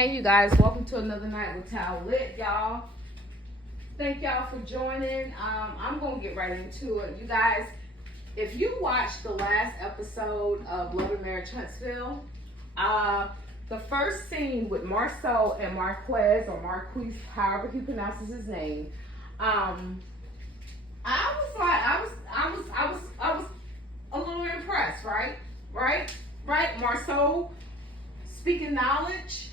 Hey you guys, welcome to another night with TalLit, y'all. Thank y'all for joining. I'm gonna get right into it. You guys, if you watched the last episode of Love and Marriage Huntsville, the first scene with Marsau and Marquez, or Marquise, however he pronounces his name, I was a little impressed, right? Marsau speaking knowledge,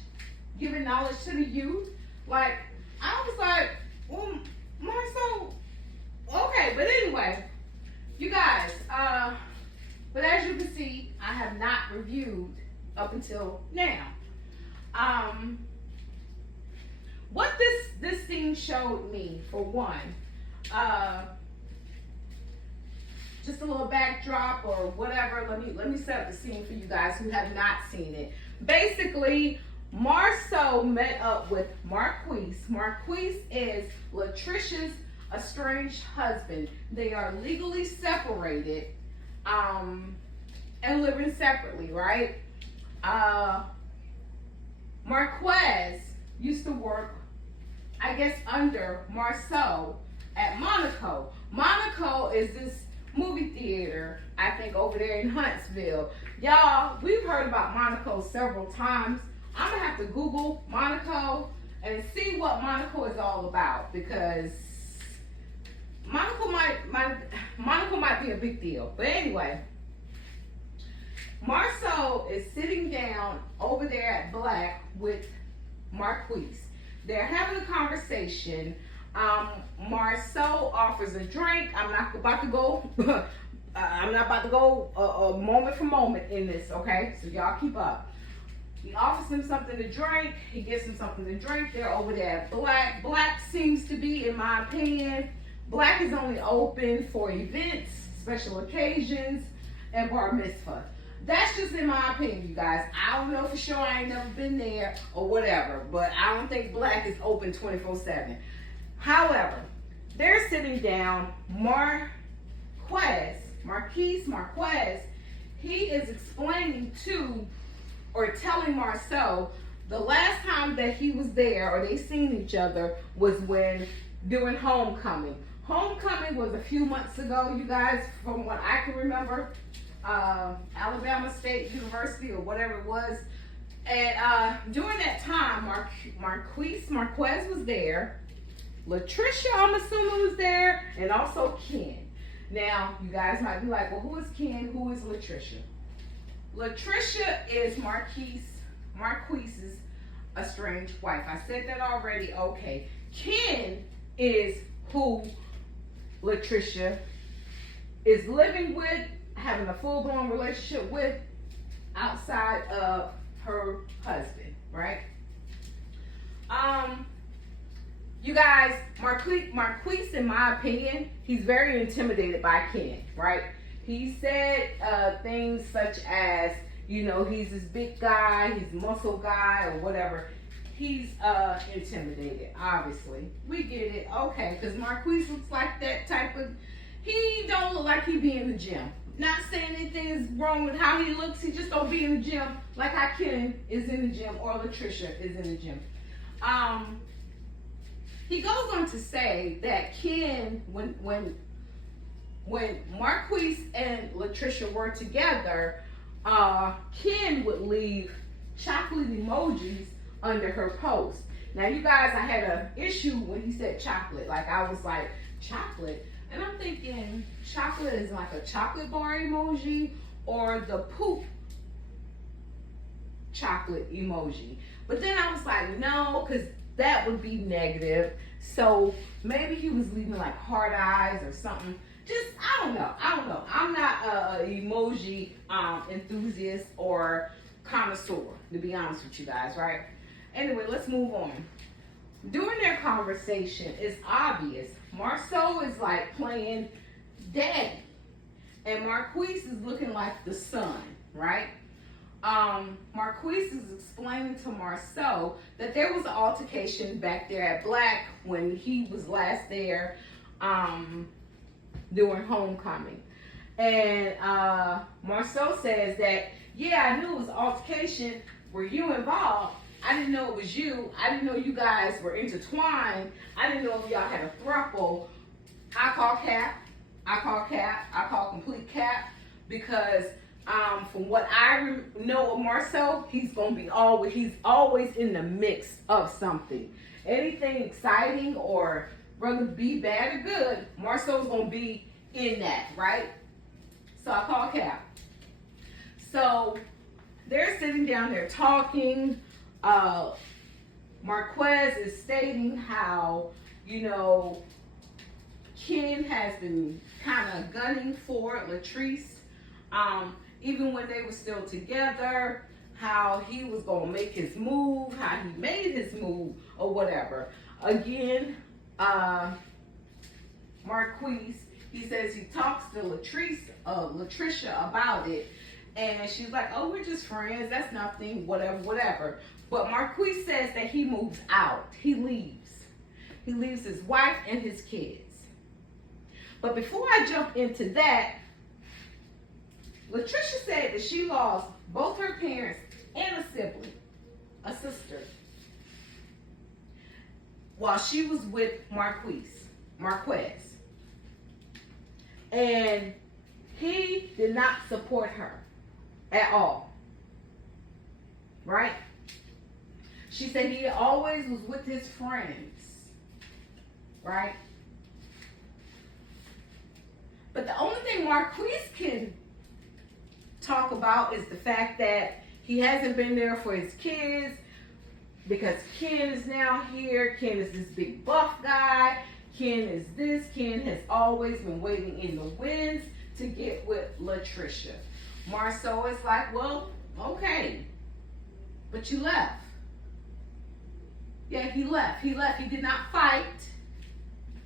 giving knowledge to the youth. Like, I was like, well, Marsau, okay. But anyway, you guys, but as you can see, I have not reviewed up until now. What this scene showed me, for one, just a little backdrop or whatever. Let me set up the scene for you guys who have not seen it. Basically, Marsau met up with Marquise. Marquise is Latricia's estranged husband. They are legally separated and living separately, right? Marquez used to work, I guess, under Marsau at Monaco. Monaco is this movie theater, I think, over there in Huntsville. Y'all, we've heard about Monaco several times. I'm gonna have to Google Monaco and see what Monaco is all about, because Monaco might be a big deal. But anyway, Marsau is sitting down over there at Black with Marquise. They're having a conversation. Marsau offers a drink. I'm not about to go moment for moment in this, okay? So y'all keep up. He offers him something to drink. He gives him something to drink. They're over there at Black. Black seems to be, in my opinion, Black is only open for events, special occasions, and bar mitzvah. That's just in my opinion, you guys. I don't know for sure. I ain't never been there or whatever, but I don't think Black is open 24/7. However, they're sitting down. Marquise Marquez, he is explaining to, or telling Marsau, the last time that he was there or they seen each other was when doing homecoming. Homecoming was a few months ago, you guys, from what I can remember. Alabama State University or whatever it was. And during that time, Marquez was there. Latricia, I'm assuming, was there, and also Ken. Now, you guys might be like, well, who is Ken? Who is Latricia? Latricia is Marquise's estranged wife. I said that already. Okay. Ken is who Latricia is living with, having a full-blown relationship with, outside of her husband, right? You guys, Marquise, in my opinion, he's very intimidated by Ken, right? He said things such as, you know, he's this big guy, he's muscle guy, or whatever. He's intimidated, obviously. We get it, okay, because Marquise looks like that type of, he don't look like he be in the gym. Not saying anything is wrong with how he looks, he just don't be in the gym like how Ken is in the gym or Latricia is in the gym. He goes on to say that Ken, when Marquise and Latricia were together, Ken would leave chocolate emojis under her post. Now, you guys, I had an issue when he said chocolate. Like, I was like, chocolate? And I'm thinking, chocolate is like a chocolate bar emoji or the poop chocolate emoji. But then I was like, no, because that would be negative. So maybe he was leaving like heart eyes or something. Just, I don't know. I'm not a emoji enthusiast or connoisseur, to be honest with you guys, right? Anyway, let's move on. During their conversation, it's obvious Marsau is like playing daddy, and Marquise is looking like the son, right? Marquise is explaining to Marsau that there was an altercation back there at Black when he was last there during homecoming. And Marsau says that, yeah, I knew it was an altercation. Were you involved? I didn't know it was you. I didn't know you guys were intertwined. I didn't know if y'all had a throuple. I call cap. I call cap. I call complete cap because from what I know of Marsau, he's always in the mix of something. Anything exciting or whether be bad or good, Marsau's gonna be in that, right? So I call cap. So they're sitting down there talking. Marquez is stating how, Ken has been kind of gunning for Latrice. Even when they were still together, how he was going to make his move, how he made his move, or whatever. Again, Marquise, he says he talks to Latricia about it, and she's like, oh, we're just friends, that's nothing, whatever. But Marquise says that he moves out, he leaves. He leaves his wife and his kids. But before I jump into that, Latricia said that she lost both her parents and a sibling, a sister, while she was with Marquez. And he did not support her at all. Right? She said he always was with his friends. Right? But the only thing Marquise can talk about is the fact that he hasn't been there for his kids because Ken is now here. Ken is this big buff guy. Ken is this. Ken has always been waiting in the wings to get with Latricia. Marsau is like, well, okay, but you left. Yeah, he left. He did not fight.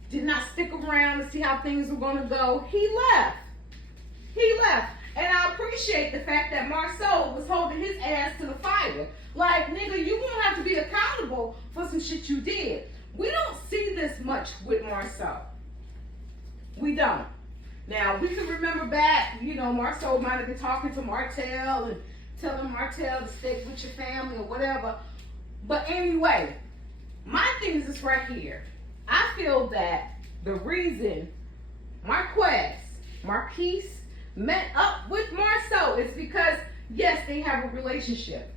Did not stick around to see how things were going to go. He left. And I appreciate the fact that Marsau was holding his ass to the fire. Like, nigga, you won't have to be accountable for some shit you did. We don't see this much with Marsau. We don't. Now, we can remember back, Marsau might have been talking to Martell and telling Martell to stick with your family or whatever. But anyway, my thing is this right here. I feel that the reason Marquise met up with Marsau is because, yes, they have a relationship.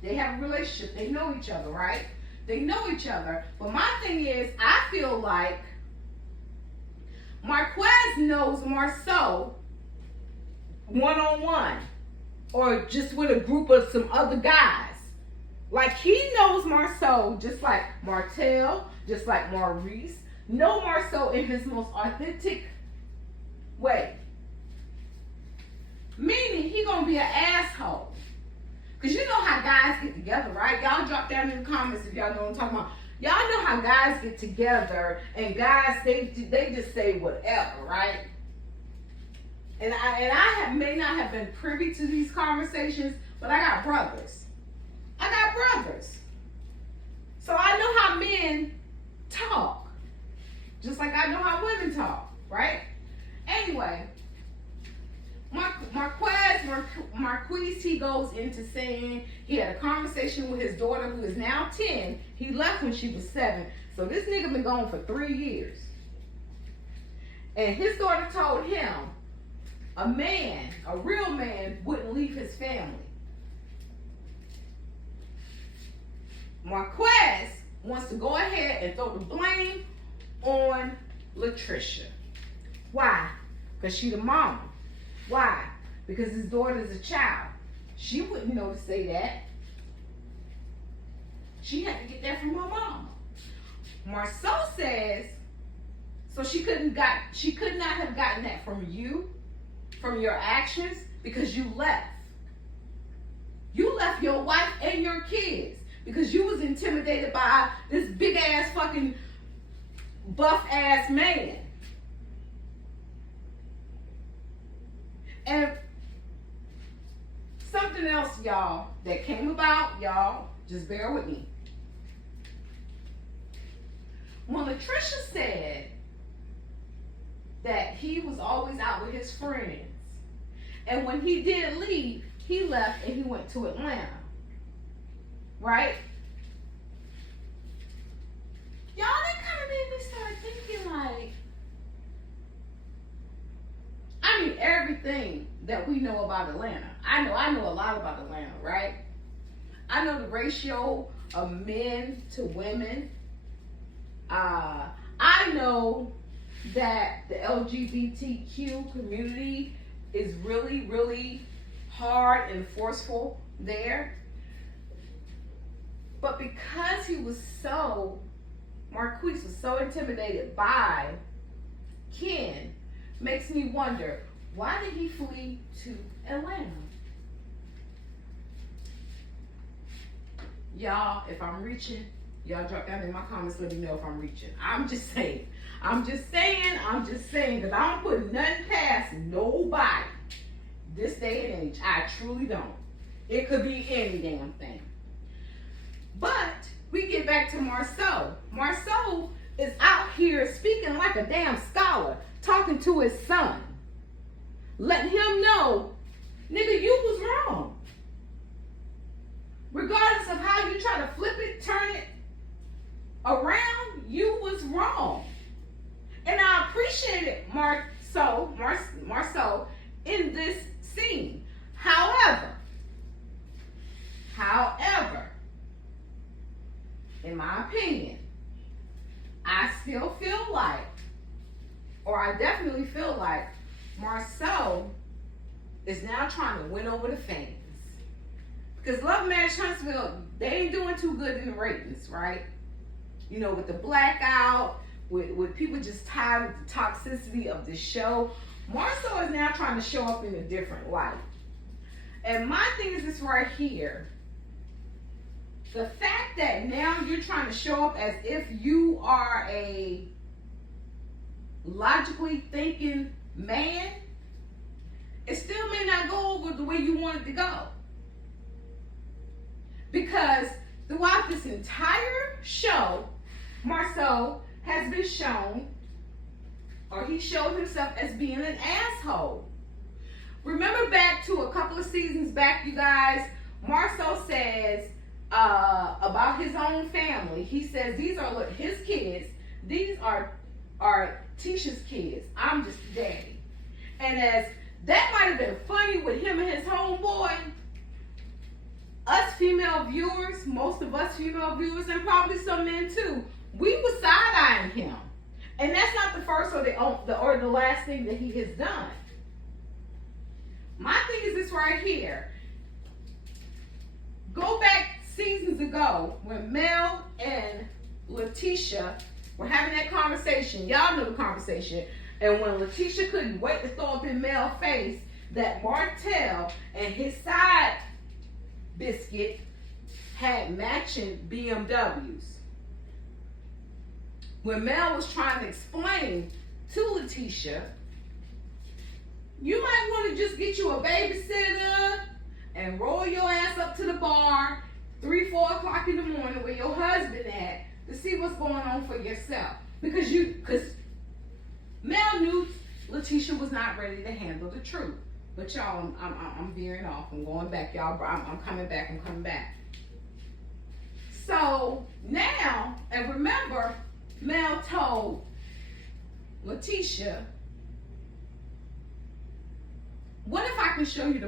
They know each other, right? They know each other. But my thing is, I feel like Marquez knows Marsau one-on-one or just with a group of some other guys. Like, he knows Marsau just like Martell, just like Maurice. Know Marsau in his most authentic way. Meaning he gonna be an asshole. Because you know how guys get together, right? Y'all drop down in the comments if y'all know what I'm talking about. Y'all know how guys get together and guys, they just say whatever, right? And I may not have been privy to these conversations, but I got brothers. So I know how men talk. Just like I know how women talk, right? Anyway, Marquise, he goes into saying he had a conversation with his daughter who is now 10. He left when she was 7. So this nigga been gone for 3 years. And his daughter told him a real man wouldn't leave his family. Marquez wants to go ahead and throw the blame on Latricia. Why? Because she the mama. Why? Because his daughter's a child. She wouldn't know to say that. She had to get that from her mama. Marsau says, so she could not have gotten that from you, from your actions, because you left. You left your wife and your kids because you was intimidated by this big ass fucking buff ass man. And something else, y'all, that came about, y'all, just bear with me. When Latricia said that he was always out with his friends, and when he did leave, he left and he went to Atlanta, right? Y'all, that kind of made me start thinking like, I mean, everything that we know about Atlanta. I know a lot about Atlanta, right? I know the ratio of men to women. I know that the LGBTQ community is really, really hard and forceful there. But because Marquise was so intimidated by Ken, makes me wonder, why did he flee to Atlanta? Y'all, if I'm reaching, y'all drop down in my comments, let me know if I'm reaching. I'm just saying, because I don't put nothing past nobody this day and age. I truly don't. It could be any damn thing. But we get back to Marsau. Marsau is out here speaking like a damn scholar, talking to his son, letting him know, nigga, you was wrong. Regardless of how you try to flip it, turn it around, you was wrong. And I appreciated Marsau in this scene. However, in my opinion, I still feel like, or I definitely feel like, Marsau is now trying to win over the fans. Because Love Marriage Huntsville, they ain't doing too good in the ratings, right? You know, with the blackout, with people just tired of the toxicity of the show. Marsau is now trying to show up in a different light. And my thing is this right here. The fact that now you're trying to show up as if you are a logically thinking man, it still may not go over the way you want it to go. Because throughout this entire show, Marsau has been shown, or he showed himself as being an asshole. Remember back to a couple of seasons back, you guys, Marsau says about his own family, he says these are his kids, these are Tisha's kids, I'm just the daddy. And as that might have been funny with him and his homeboy, us female viewers, most of us female viewers, and probably some men too, we were side-eyeing him. And that's not the first or the last thing that he has done. My thing is this right here. Go back seasons ago when Mel and Letitia were having that conversation. Y'all know the conversation. And when Letitia couldn't wait to throw up in Mel's face that Martell and his side biscuit had matching BMWs. When Mel was trying to explain to Letitia, you might want to just get you a babysitter and roll your ass up to the bar 3, 4 o'clock in the morning where your husband at to see what's going on for yourself. Because Mel knew Letitia was not ready to handle the truth. But y'all, I'm veering off. I'm going back, y'all. I'm coming back. So now, and remember, Mel told Letitia, what if I can show you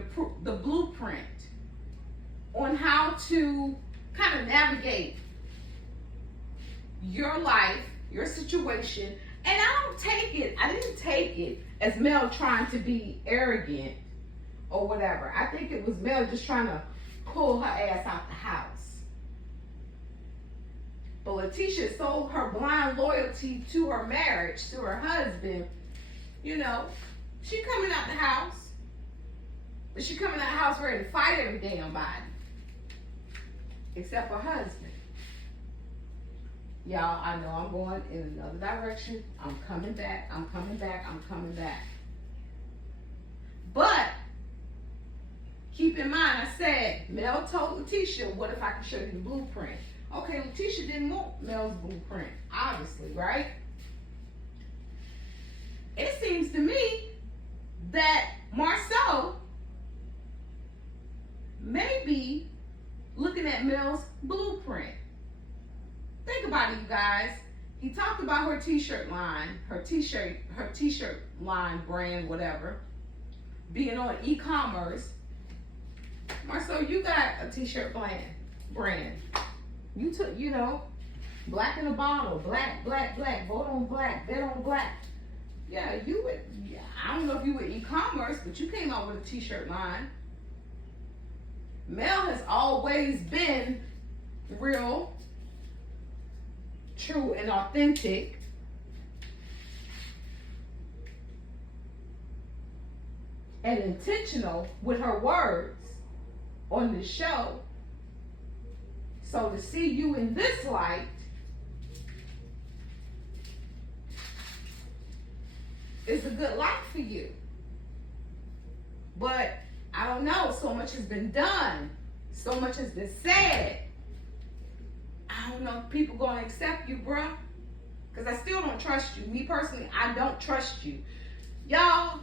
the blueprint on how to kind of navigate your life, your situation. And I didn't take it as Mel trying to be arrogant or whatever. I think it was Mel just trying to pull her ass out the house. But Letitia sold her blind loyalty to her marriage, to her husband. You know, she coming out the house. But she coming out the house ready to fight every damn body. Except her husband. Y'all, I know I'm going in another direction. I'm coming back. But keep in mind, I said, Mel told Letitia, what if I can show you the blueprint? Okay, Letitia didn't want Mel's blueprint, obviously, right? It seems to me that Marsau may be looking at Mel's blueprint. Think about it, you guys. he talked about her t-shirt line, her t-shirt line brand, whatever, being on e-commerce. Marsau, you got a t-shirt brand. You took, you know, black in a bottle, black, black, black, vote on black, bet on black. Yeah, you would, yeah, I don't know if you were e-commerce, but you came out with a t-shirt line. Mel has always been real, true, and authentic. And intentional with her words on this show. So to see you in this light is a good life for you. But I don't know, so much has been done. So much has been said. I don't know if people gonna accept you, bruh. Because I still don't trust you. Me personally, I don't trust you. Y'all,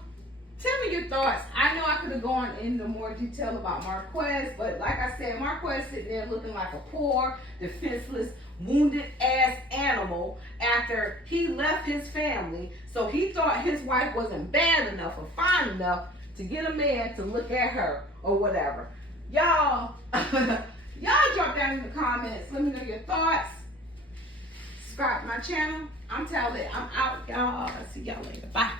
tell me your thoughts. I know I could have gone into more detail about Marquez, but like I said, Marquez sitting there looking like a poor, defenseless, wounded ass animal after he left his family. So he thought his wife wasn't bad enough or fine enough to get a man to look at her or whatever. Y'all, y'all drop down in the comments. Let me know your thoughts. Subscribe to my channel. I'm TalLit. I'm out, y'all. I'll see y'all later. Bye.